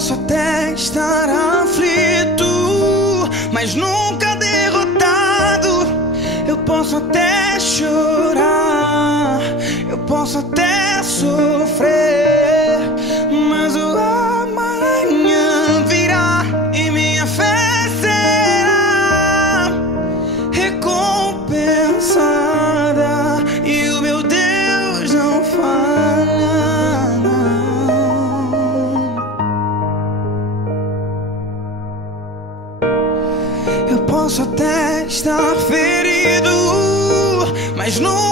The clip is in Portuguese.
posso até estar aflito, mas nunca derrotado. Eu posso até chorar, eu posso até sofrer, mas o amanhã virá e minha fé será recompensada, e o meu Deus não falha, não. Eu posso até estar ferido, mas nunca